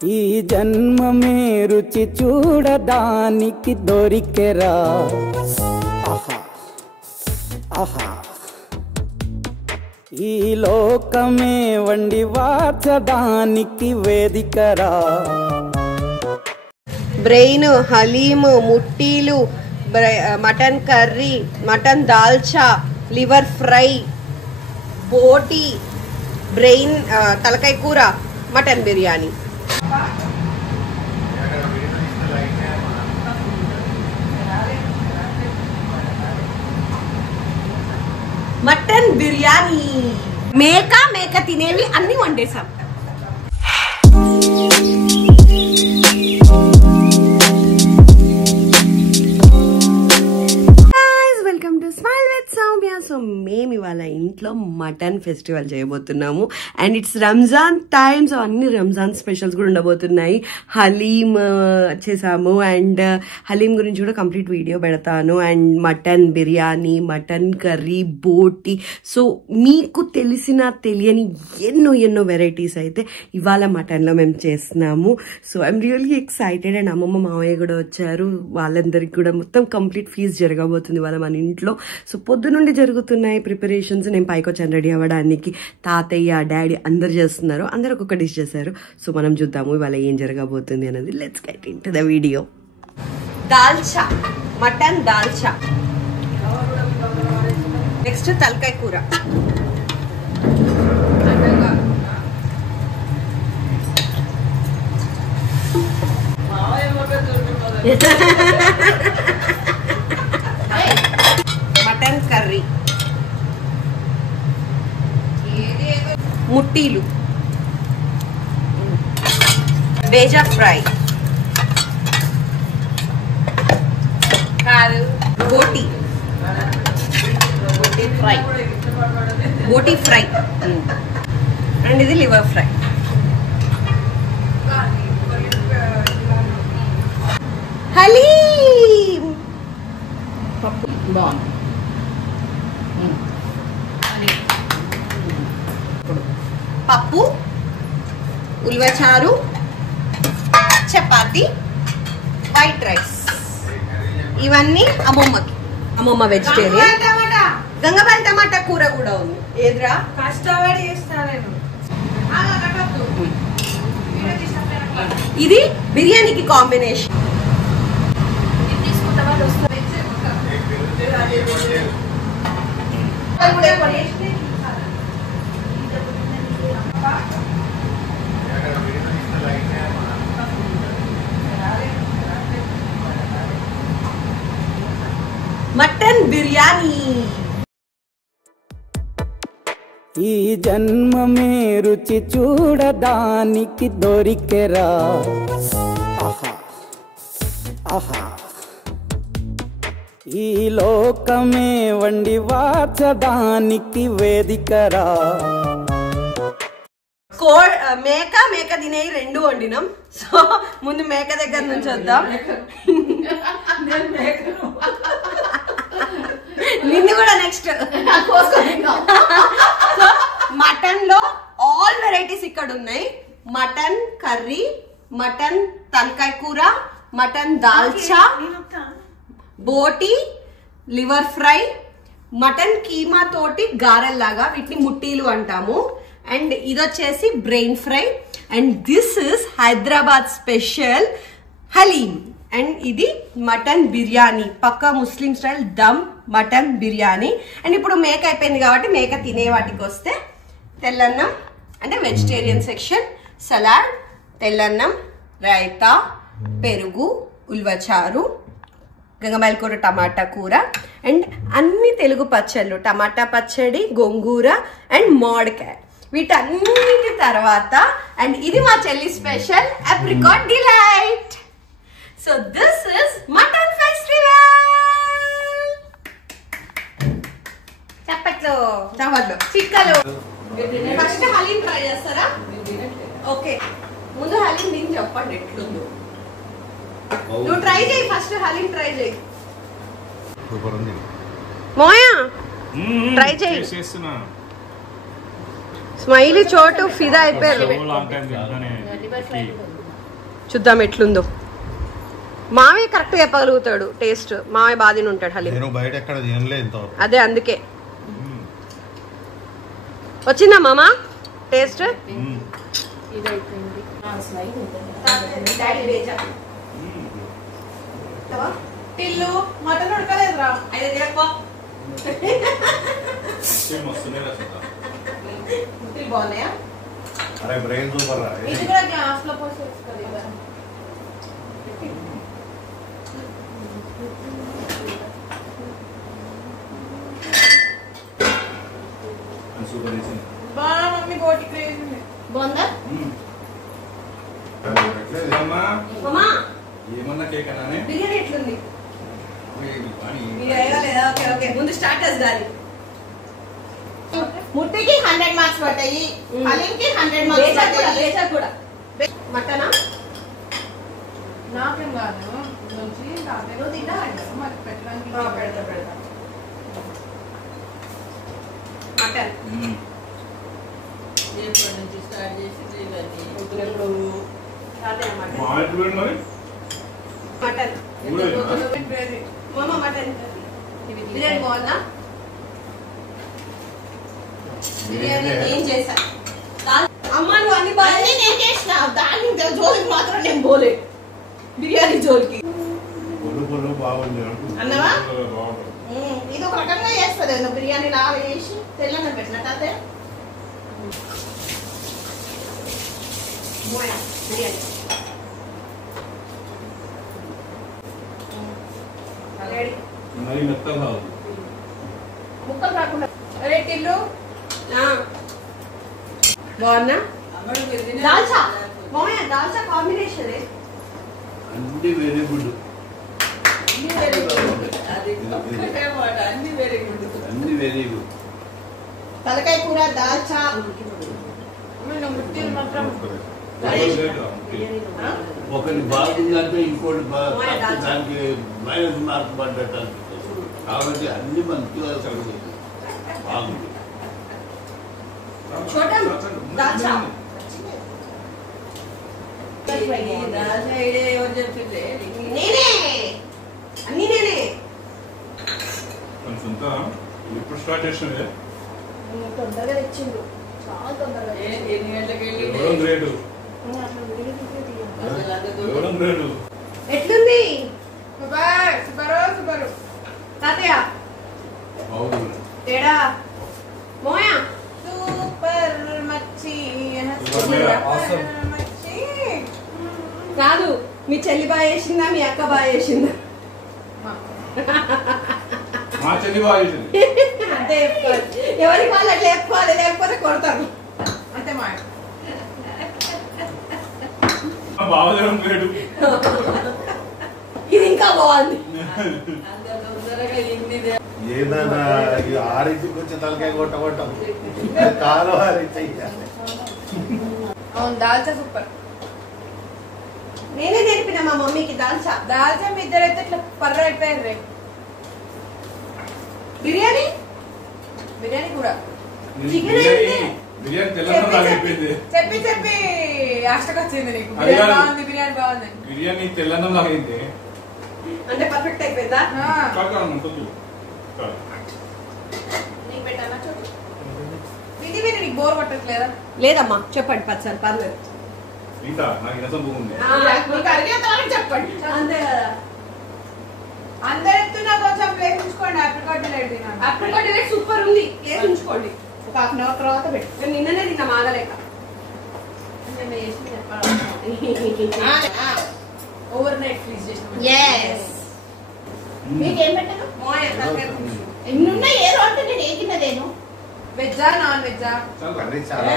ఈ జన్మమే రుచి చూడడానికి దొరికెరా ఆహా ఆహా ఈ లోకమే వండి వాచడానికి వేదికరా బ్రెయిన్, హలీము, ముట్టీలు, mutton curry, mutton dalcha, liver fry, బోటి, బ్రెయిన్ తలకాయ కూర, మటన్ బిర్యానీ. మటన్ బిర్యానీ మేక తినేవి అన్ని వండేసాం. Welcome to smile with Soumya. So మేము ఇవాళ ఇంట్లో మటన్ ఫెస్టివల్ చేయబోతున్నాము and it's Ramzan time. So అన్ని రంజాన్ స్పెషల్స్ కూడా ఉండబోతున్నాయి. హలీం చేసాము అండ్ హలీం గురించి కూడా కంప్లీట్ వీడియో పెడతాను. And mutton biryani, mutton curry, బోటి. సో మీకు తెలిసిన తెలియని ఎన్నో వెరైటీస్ అయితే ఇవాళ మటన్లో మేము చేస్తున్నాము. So I'm really excited. And అమ్మమ్మ మావయ్య కూడా వచ్చారు. వాళ్ళందరికీ కూడా మొత్తం కంప్లీట్ ఫీస్ట్ జరగబోతుంది వాళ్ళ మన ఇంట్లో. సో పొద్దు నుండి జరుగుతున్నాయి ప్రిపరేషన్స్. నేను పైకి వచ్చాను రెడీ అవ్వడానికి. తాతయ్య, డాడీ అందరు చేస్తున్నారు. అందరు ఒక్కొక్క డిష్ చేశారు. సో మనం చూద్దాము ఇవాళ ఏం జరగబోతుంది అనేది. Let's get into the video. Dalcha, mutton dalcha. Next తలకాయ కూర. మటన్ కర్రీ, ముట్టీలు, వేజా ఫ్రై, బోటి ఫ్రై, బోటి ఫ్రై అండ్ ఇది లివర్ ఫ్రై. హలీం పప్పు బాగుంది. పప్పు, ఉల్వచారు, చపాతి, వైట్ రైస్. ఇవన్నీ అమ్మమ్మకి. అమ్మమ్మ వెజిటేరియన్. గంగబాయి టమాటా కూర కూడా ఉంది. ఏదిరా కష్టపడి చేస్తాను. ఇది బిర్యానీకి కాంబినేషన్. మటన్ బిర్యానీ. ఈ జన్మమే రుచి చూడడానికి దొరికెరా ఆహా ఆహా ఈ లోకమే వండి వాచడానికి వేదికరా. మేక తినేవి రెండు వండినాం. సో ముందు మేక దగ్గర నుంచి వద్దాం. నిన్ను కూడా నెక్స్ట్. మటన్ లో ఆల్ వెరైటీస్ ఇక్కడ ఉన్నాయి. మటన్ కర్రీ, మటన్ తలకాయ కూర, మటన్ దాల్చా, బోటి, లివర్ ఫ్రై, మటన్ కీమా తోటి గారెల్లాగా, వీటిని ముట్టీలు అంటాము. అండ్ ఇది వచ్చేసి brain fry. And this is Hyderabad special haleem. And ఇది మటన్ బిర్యానీ, పక్కా Muslim style dum mutton biryani. And ఇప్పుడు మేక అయిపోయింది కాబట్టి మేక తినే వాటికి వస్తే తెల్లన్నం అంటే వెజిటేరియన్ సెక్షన్, సలాడ్, తెల్లన్నం, రైతా, పెరుగు, ఉల్వచారు, గంగబాయిల కూర, టమాటా కూర అండ్ అన్ని తెలుగు పచ్చళ్ళు, టమాటా పచ్చడి, గోంగూర అండ్ మామిడికాయ. వీటన్నిటి తర్వాత అండ్ ఇది మా చెల్లి special apricot delight. So this is mutton festival. చెప్పట్లు, చవట్లు, చిక్కలు. ఫస్ట్ హలీం ట్రై చేస్తారా? ఓకే, ముందు హలీం దీన్ని చెప్పండి ఎట్లుందో. నువ్వు ట్రై చేయి, ఫస్ట్ హలీం ట్రై చేయి. సూపర్ ఉంది మోయా, ట్రై చేయి. స్మైలీ చోటు ఫిదా అయిపోయారు. చూద్దాం ఎట్లుందో. మామయ్య కరెక్ట్ చెప్పగలుగుతాడు టేస్ట్. మామయ్య బాగా తిని ఉంటాడు హలీం. అదే అందుకే వచ్చిందా మామ టేస్ట్. టిల్లు మటన్ ఉడకలేదురా. బాగున్నాయా? ఇది కూడా గ్లాస్ లో పోసి వేసుకోవాలి. బాగా మమ్మీ బోటి క్రేజ్ ఉంది. బాగుందా ఏమన్నా కేక్ అన్నానే బిర్యానీ ఎట్లుంది? ముందు స్టార్టర్స్ దాని ముట్టికి 100 మార్క్స్ పడ్డాయి, హలీంకి 100 మార్క్స్ పడ్డాయి. కూడా మటనా నాకేం కాదు నుంచి తాతయ్యలో తిన్నా మరి పెట్టడానికి పెడతా మటన్ నుంచి స్టార్ట్ చేసి మటన్ మామ మటన్ బిర్యానీ బాగుందా? బిర్యానీ ఏం చేశా అమ్మ నువ్వు అన్ని బాగా నేను చేసిన దాని జోలికి మాత్రం నేను పోలే. బిర్యానీ జోలికి అన్నవా ఇది ఒక రకంగా చేస్తుంది. బిర్యానీ లాగా చేసి తెల్లగా పెట్టినట్టు అదే బిర్యానీ ముక్కలు రాకుండా టిల్లు బాగున్నా? దాల్చా మామయ్య దాల్చా కాంబినేషన్ అన్ని వెరీ గుడ్, అన్ని వెరీ గుడ్. తలకాయ కూర దాల్చా ముట్టిలు మాత్రం ఒకటి బాగుందంటే ఇంకోటి దానికి మైనస్ మార్క్ పడ్డట్టు అనిపిస్తుంది. కాబట్టి అన్ని మంచిగా బాగుంది. దాల్చా నేనే అన్ని నేనే. ఇప్పుడు స్టార్ట్ చేసినది తొందరగా తెచ్చిండు, చాలా తొందరగా. ఎట్లుంది సూపర్ తాతయ్య? తేడా మోయా సూపర్ మచ్చి కాదు, మీ చెల్లి బాగా చేసిందా మీ అక్క బాగా చేసిందా? మా చెల్లి బాగా చేసింది. అంటే ఎవరికి వాళ్ళు అట్లా చెప్పుకోవాలి, లేకపోతే కొడతారు. అంతే మాట. బావదేవం గ్రేడు, ఇది ఇంకా బాగుంది. ఏదన్నా ఆరింటికి వచ్చి తలకాయ కొట్టగొట్టం, కాలం ఆరించి అవును దాల్చా సూపర్. నేనే నేర్పిన మా మమ్మీకి దాల్చా. దాల్చా మీ ఇద్దరైతే ఇట్లా పర్ర అయిపోయారు రే. బిర్యానీ కూడా బిర్యానీ తెలంగాణ లాగైపోయింది. చెప్పి ఆశకు వచ్చింది నీకు. బిర్యానీ బాగుంది, బిర్యానీ బాగుంది. బిర్యానీ తెలంగాణ లాగైంది అంటే పర్ఫెక్ట్ అయిపోయిందా? నీకు పెట్టానా చూడు. ఇది నీకు బోర్ కొట్టట్లేదా? లేదమ్మా చెప్పండి పచ్చడి పర్లేదు. ఇంకా నాకు రసం బాగుంది. మీకు అడిగేంత వరకు చెప్పండి. అంతే కదా. అందరు ఎత్తున్నా కొంచెం ప్లేస్ ఉంచుకోండి. అప్రికాట్ లైట్ తినండి. అప్రికాట్ రేట్ సూపర్ ఉంది, కేసు ఉంచుకోండి. ఒక హాఫ్ అన్ అవర్ తర్వాత పెట్టు. నేను నిన్ననే తిన్నా మాగలేక. ఓవర్ నైట్ ఫ్రీజ్ చేసిన. మీకేం పెట్టను? ఎన్ని ఉన్నాయి ఏదో అంటే నేను ఏ తిన్నదేను. వెజ్జా నాన్ వెజ్జా? డాడీ చాలా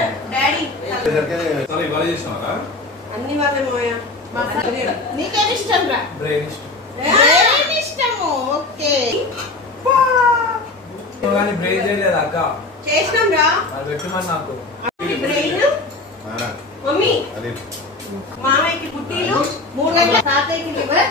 ఇవాళ చేసినారా? అన్ని వాళ్ళే మోయా. నీకేమి ఇష్టం రా? బ్రెయిన్ ఇష్టము. ఓకే బ్రెయిన్ చేయలేదు అక్క, చేసినాం రా. పెట్టమని నాకు బ్రెయిన్ మమ్మీ మామయ్యకి పుట్టీలు 3 గంటల తాతయ్యకి లివర్.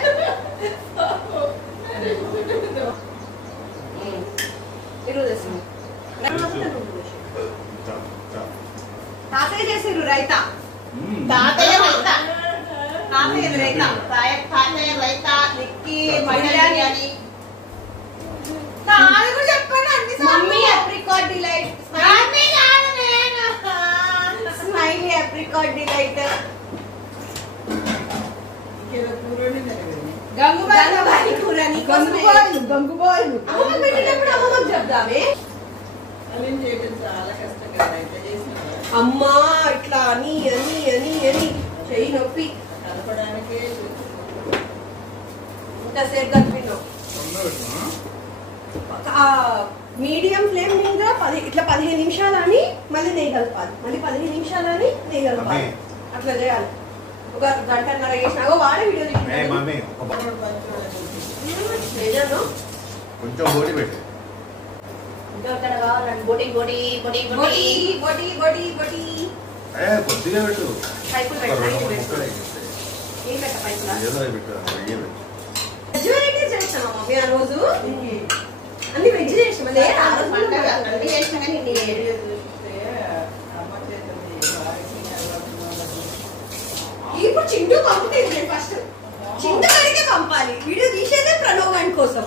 చేసారు రైతా. తాతయ్య రైతా, తాతయ్య రైతా, తాతయ్య రైతా, నిక్కి బిర్యానీ. కాదు కూడా చెప్పండి అన్ని. Mummy apricot delight, smiley apricot delight, Gangubai కూర. గంగుబాయిలు అమ్మమ్మ పెట్టేటప్పుడు అమ్మమ్మకి చెప్దామే. అమ్మా ఇట్లా అని అని అని అని చెయ్యి నొప్పి ఇంతసేపు కలిపినావు. మీడియం ఫ్లేమ్ మీద ఇట్లా 15 నిమిషాలు అని మళ్ళీ నెయ్యి కలపాలి, మళ్ళీ 15 నిమిషాలు అని నెయ్యి కలపాలి. అట్లా చేయాలి. ఒక గంటన్నర చేసినాగో వాడే వీడియో కొంచెం బోడి పెట్టు. కొద్దిగా పెట్టు. వెజ్ చేస్తామా మమ్మీ ఆ రోజు? అన్ని వెజ్ చేసాం. ఇప్పుడు చింటూ పంపుతుంది. ఫస్ట్ చింటూ వరకే పంపాలి. వీడియో తీసేదే ప్రణోగాని కోసం.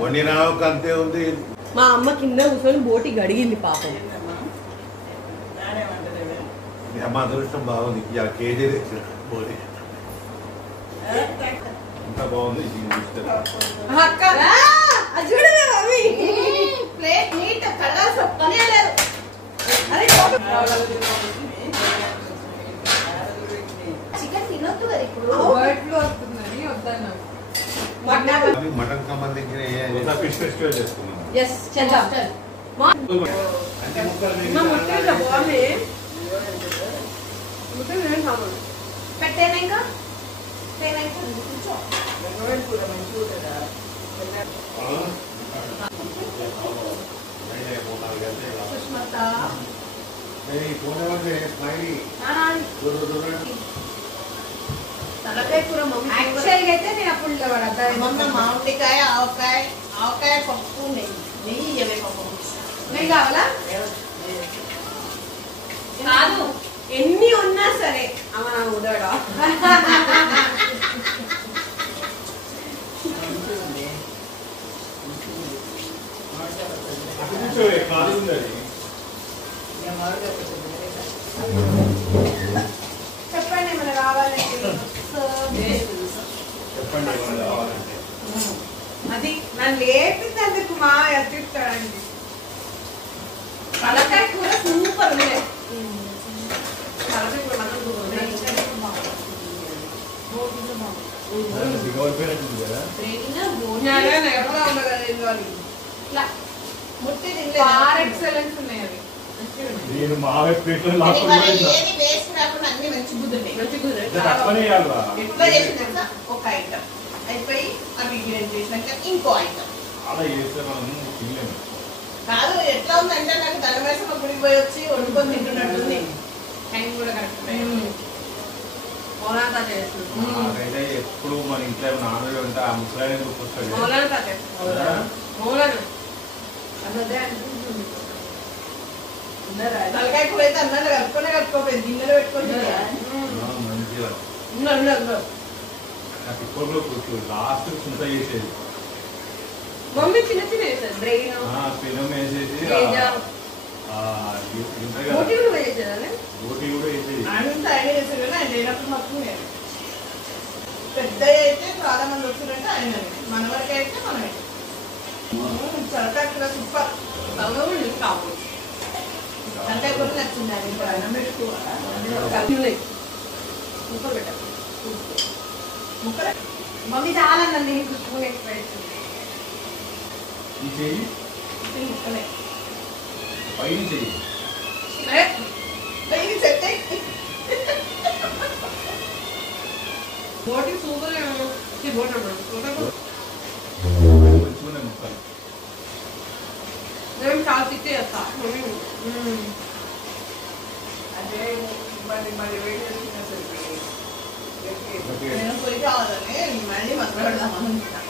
వండినాక అంతే ఉంది. మా అమ్మ కింద కూర్చొని బోటి గడిగింది పాపం. మా అదృష్టం బాగుంది. కేజీ బోటి అంత బాగుంది. చూడలే మమ్మీ ప్లేట్ నీట్ కలర్ పనే లేదు. అరే చికెన్ తినొద్దు కదా ఇప్పుడు. మటన్ సంబంధించిన ఫిష్ ఫెస్టివల్ చేసుకున్నాం. చేద్దాం. పెట్టేనా ఇంకా కూర్చో. తలకాయ కూర మమ్మీ యాక్చువల్గా అయితే నేను అప్పుడు మామిడికాయ ఆవకాయ పప్పు నెయ్యి ఇవ్వలే పప్పు. నెయ్యి కావాలా? కాదు ఎన్ని ఉన్నా సరే అమ్మ నా ఉదడా చెప్పండి ఏమైనా కావాలంటే. అది నన్ను లేపిందందుకు మా ఎత్తిస్తాడండి. తలకాయ కూర సూపర్ ఉంది. తలకాయ కూర ఎక్సలెన్స్ ఉన్నాయి. అవి నేను మా ప్లేట్లో ఎట్లా చేసిందంటే ఒక ఐటమ్ అయిపోయి అవి చేసినాక ఇంకో ఐటమ్ అలా చేస్తే మనం తినలేము. కాదు ఎట్లా ఉందంటే నాకు ధనమేసమ్మ గుడికి పోయి వచ్చి వండుకొని తింటున్నట్టుంది. టైం కూడా కరెక్ట్. మౌలానా చేస్తుంది ఎప్పుడు మన ఇంట్లో నాన్ వెజ్ ఉంటే ఆ ముసలాయన గుర్తొస్తాడు. తలకాయ కూర అయితే అన్నాడు కలుపుకోలేదు. గిన్నెలో పెట్టుకొని మంచిగా లాస్ట్ చింత చేసేది మమ్మీ. చిన్న చిన్న వేసేది బ్రెయిన్ పినం వేసేసి రోటీ కూడా వేసేది. పెద్ద అయితే చాలా మంది వస్తుందంటే ఆయన మన వరకు అయితే మనమే. తలకాయ కూర సూపర్. తలకాయ కూర నచ్చింది. ముక్కలు పెట్టాలి. ముక్కలు మమ్మీ చాలా నన్ను స్పూన్ ఎక్కువ ముక్కలే పైన చెయ్యి. బోటి సూపర్. మంచిగా ముక్కలు నేను చాలా తిట్టే చేస్తా. అదే మరి వేడి నేను పోయి కావాలని మళ్ళీ మసాలా పెడదాం అనుకుంటా.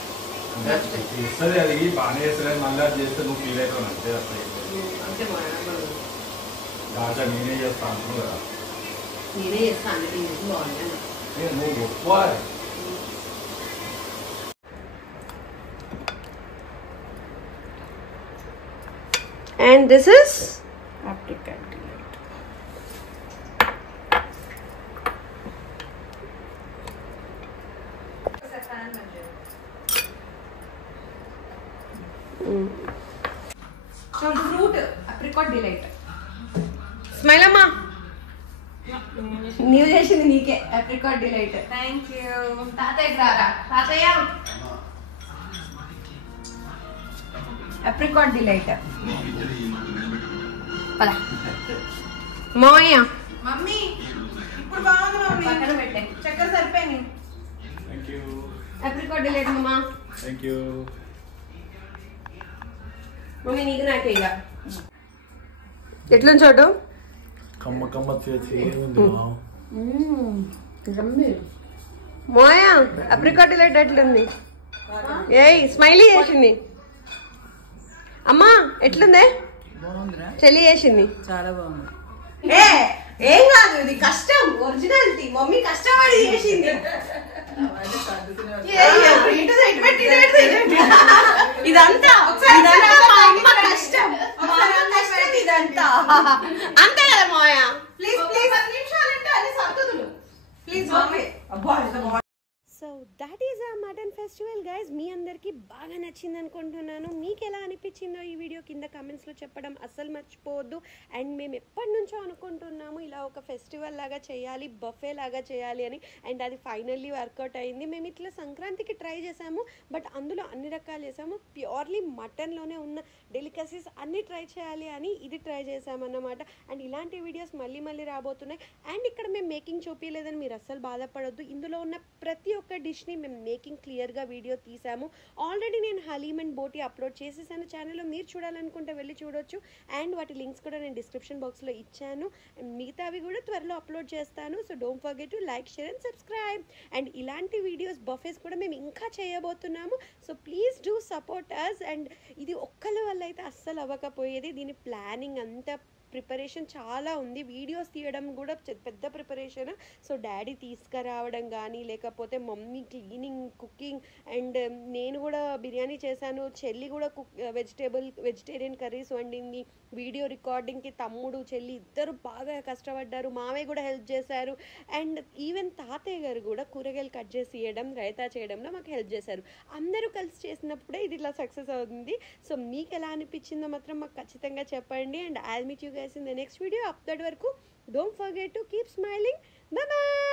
ఇస్తుంది అది బాగానే చేస్తుంది మళ్ళీ అది చేస్తే నువ్వు ఫీల్ అవుతావు అంతే అసలు అంతే దాంట్లో నేనే చేస్తాను అంటున్నావు కదా నేనే చేస్తాను బాగుంటుంది నువ్వు ఒప్పుకోవాలి And this is apricot delight. So the fruit apricot delight. Smile amma. నీవు చేసింది నీకే apricot delight. Thank you. తాతయ్య రారా తాతయ్య apricot delight. పద మోయ మమ్మీ ఇప్పుడు బాగుంది మమ్మీ. పక్కన పెట్టే చక్కెర సరిపోయింది. థ్యాంక్ యూ apricot delight మమ్మా. థ్యాంక్ యూ మమ్మీ నీకు నాకే ఇక ఎట్లా చోటు కమ్మ కమ్మ చేసి మోయ apricot delight ఎట్లుంది ఏయ్ స్మైలీ చేసింది అమ్మా ఎట్లుందే చెల్లి చేసింది చాలా బాగుంది. ఏం కాదు ఇది కష్టం ఒరిజినాలిటీ మమ్మీ కష్టపడి చేసింది ఇదంతా మా అమ్మ కష్టం ఇదంతా అంతే కదా మాయా ప్లీజ్ ప్లీజ్ 10 నిమిషాలు అంటే అది సర్దుదులు ప్లీజ్ మమ్మీ. అబ్బా ఎంత బాగుంది. సో దాట్ ఈస్ ఆ మటన్ ఫెస్టివల్ గైస్ మీ అందరికీ బాగా నచ్చింది అనుకుంటున్నాను మీకు ఎలా అనిపించిందో ఈ వీడియో కింద కమెంట్స్లో చెప్పడం అస్సలు మర్చిపోవద్దు అండ్ మేము ఎప్పటి నుంచో అనుకుంటున్నాము ఇలా ఒక ఫెస్టివల్ లాగా చేయాలి బఫే లాగా చేయాలి అని అండ్ అది ఫైనల్లీ వర్కౌట్ అయింది మేము ఇట్లా సంక్రాంతికి ట్రై చేసాము బట్ అందులో అన్ని రకాలు చేసాము ప్యూర్లీ మటన్లోనే ఉన్న డెలికసీస్ అన్నీ ట్రై చేయాలి అని ఇది ట్రై చేసామన్నమాట అండ్ ఇలాంటి వీడియోస్ మళ్ళీ మళ్ళీ రాబోతున్నాయి అండ్ ఇక్కడ మేము మేకింగ్ చూపించలేదని మీరు అస్సలు బాధపడొద్దు ఇందులో ఉన్న ప్రతి ఒక్క డిష్ని మేము మేకింగ్ క్లియర్గా వీడియో తీసాము ఆల్రెడీ నేను హలీమ్ అండ్ బోటీ అప్లోడ్ చేసేసాను ఛానల్లో మీరు చూడాలనుకుంటే వెళ్ళి చూడొచ్చు అండ్ వాటి లింక్స్ కూడా నేను డిస్క్రిప్షన్ బాక్స్లో ఇచ్చాను మిగతావి కూడా త్వరలో అప్లోడ్ చేస్తాను so don't forget to like share and subscribe అండ్ ఇలాంటి వీడియోస్ బఫేస్ కూడా మేము ఇంకా చేయబోతున్నాము so please do support us and ఇది ఒక్కల వల్ల అయితే అస్సలు అవ్వకపోయేది దీని ప్లానింగ్ అంతా ప్రిపరేషన్ చాలా ఉంది వీడియోస్ తీయడం కూడా పెద్ద ప్రిపరేషన్ సో డాడీ తీసుకురావడం కానీ లేకపోతే మమ్మీ క్లీనింగ్ కుకింగ్ అండ్ నేను కూడా బిర్యానీ చేశాను చెల్లి కూడా వెజిటేరియన్ కర్రీస్ వండింది వీడియో రికార్డింగ్కి తమ్ముడు చెల్లి ఇద్దరు బాగా కష్టపడ్డారు మావయ్య కూడా హెల్ప్ చేశారు అండ్ ఈవెన్ తాతయ్య గారు కూడా కూరగాయలు కట్ చేసి ఇవ్వడం రైతా చేయడంలో మాకు హెల్ప్ చేశారు అందరూ కలిసి చేసినప్పుడే ఇది ఇలా సక్సెస్ అవుతుంది సో మీకు ఎలా అనిపించిందో మాత్రం మాకు ఖచ్చితంగా చెప్పండి and I'll meet you guys in the next video. Up that varaku don't forget to keep smiling. Bye bye.